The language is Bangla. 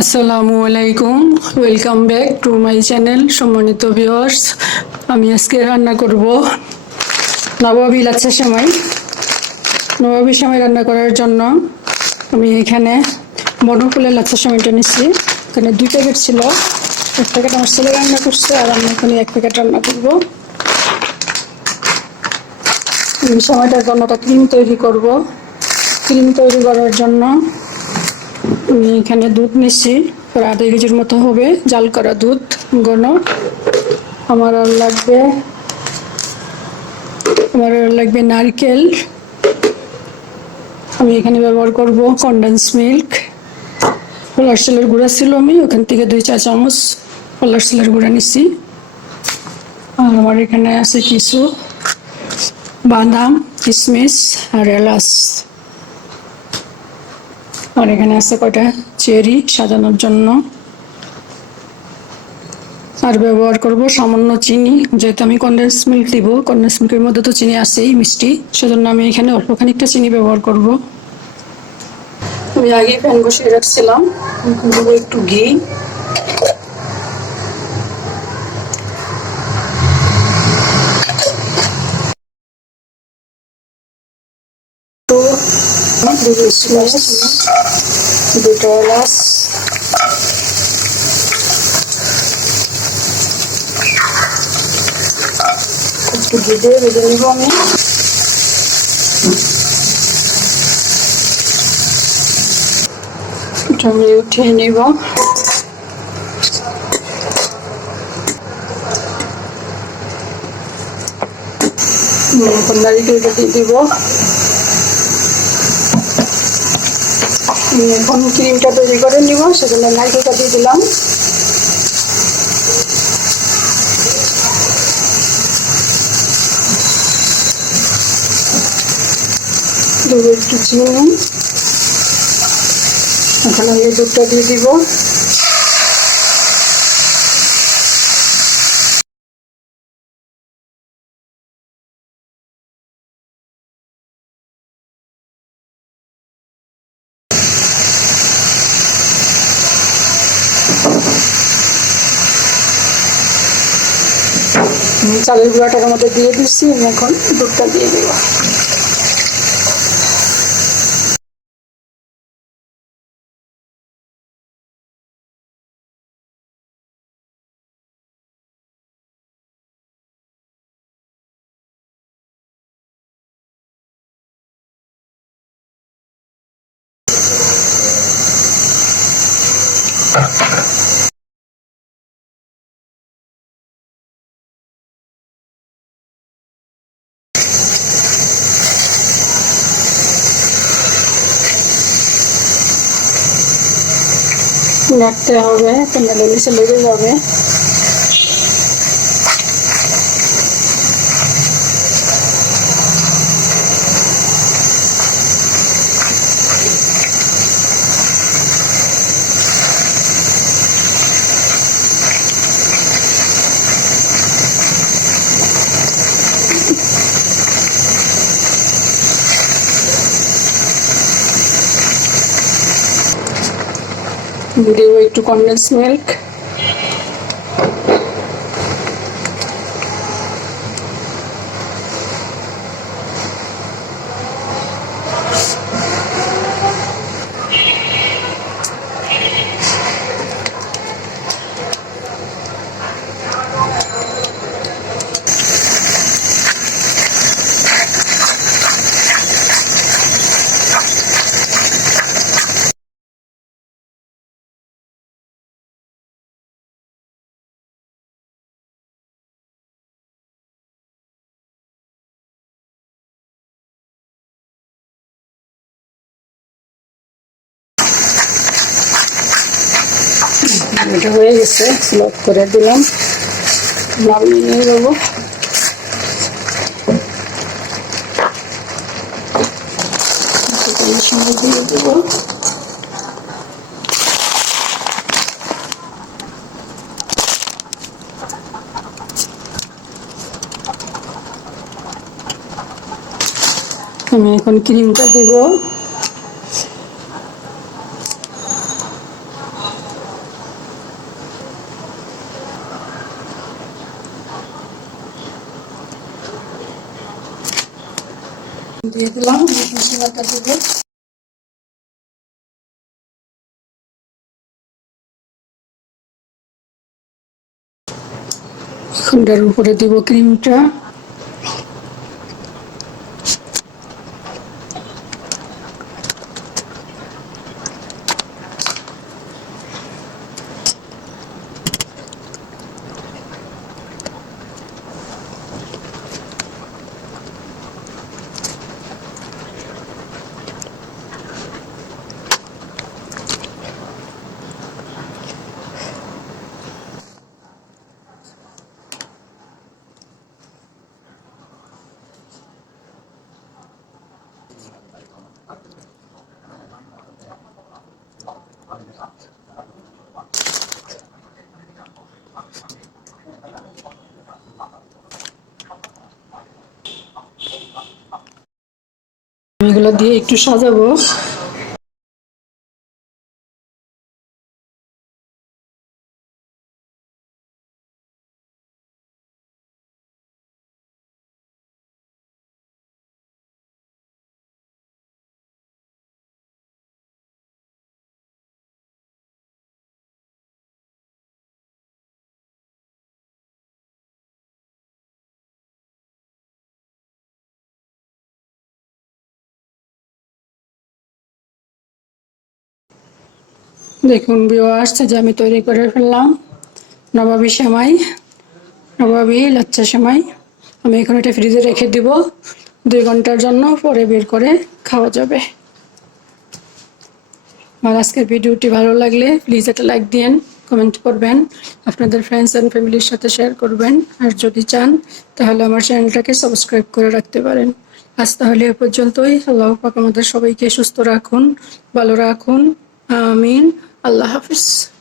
আসসালামু আলাইকুম। Welcome back to my channel সম্মানিত ভিউয়ার্স আমি আজকে রান্না করব নবাবী লাচ্ছা সেমাই। নবাবী সেমাই রান্না করার জন্য আমি এখানে বনফুলের লাচ্ছা সেমাইটা নিচ্ছি। এখানে দুই প্যাকেট ছিল। এক প্যাকেট আমার ছেলে রান্না করছে আর আমি এখানে এক প্যাকেট রান্না করব। সময়টার জন্য একটা ক্রিম তৈরি করব। ক্রিম তৈরি করার জন্য আমি এখানে দুধ নিচ্ছি। প্রায় আধা কেজির মতো হবে। জাল করা দুধ ঘন আমার আর লাগবে, আমার আর লাগবে নারকেল। আমি এখানে ব্যবহার করব কন্ডেন্স মিল্ক পলার সেলের গুঁড়া ছিল আমি, ওখান থেকে দুই চা চামচ পলার সেলের গুঁড়া নিচ্ছি। আর আমার এখানে আছে কিছু বাদাম কিশমিশ আর এলাচ। আর এখানে আছে কয়টা? চেরি সাজানোর জন্য। আর ব্যবহার করব সামান্য চিনি, যেহেতু আমি কন্ডেন্স মিল্ক দিব। কন্ডেন্স মিল্কের মধ্যে তো চিনি আছেই, মিষ্টি। সেজন্য আমি এখানে অল্প খানিকটা চিনি ব্যবহার করব। আমি আগে প্যান বসিয়ে রাখছিলাম। একটু ঘি তো দুটো স্মেশ দুটো এলাচ একটু দিয়ে ভেজে নিব। আমি এটা আমি উঠিয়ে নিব নারিকেলটা দিয়ে দিব এখন ক্রিমটা তৈরি করে নিব, সেজন্য নারকেলটা দিয়ে দিলাম। দেবো একটু চিনি। এখন দুধটা দিয়ে দিব। চালের গুঁড়াটার মধ্যে দিয়ে দিচ্ছি আমি এখন দুধটা দিয়ে দেব। नेट हो गए तो नलोली से लेवल हो गए। দেবো একটু কন্ডেন্স মিল্ক এটা হয়ে গেছে লক করে দিলাম। নামিয়ে নিয়ে যাব দেবো। আমি এখন ক্রিমটা দেবো। দিয়ে দিলাম মিট মশলাটা দেবো উপরে দিব ক্রিমটা। এগুলো দিয়ে একটু সাজাবো। দেখুন ভিউয়ার্স যে আমি তৈরি করে ফেললাম নবাবী সেমাই, নবাবী লাচ্চা সেমাই, আমি এখন এটা ফ্রিজে রেখে দিব। দুই ঘণ্টার জন্য পরে বের করে খাওয়া যাবে। আমার আজকের ভিডিওটি ভালো লাগলে প্লিজ একটা লাইক দিন কমেন্ট করবেন, আপনাদের ফ্রেন্ডস অ্যান্ড ফ্যামিলির সাথে শেয়ার করবেন। আর যদি চান, তাহলে আমার চ্যানেলটাকে সাবস্ক্রাইব করে রাখতে পারেন। আজ তাহলে এ পর্যন্তই। আল্লাহ পাক আমাদের সবাইকে সুস্থ রাখুন, ভালো রাখুন। আমিন। আল্লাহ হাফিজ।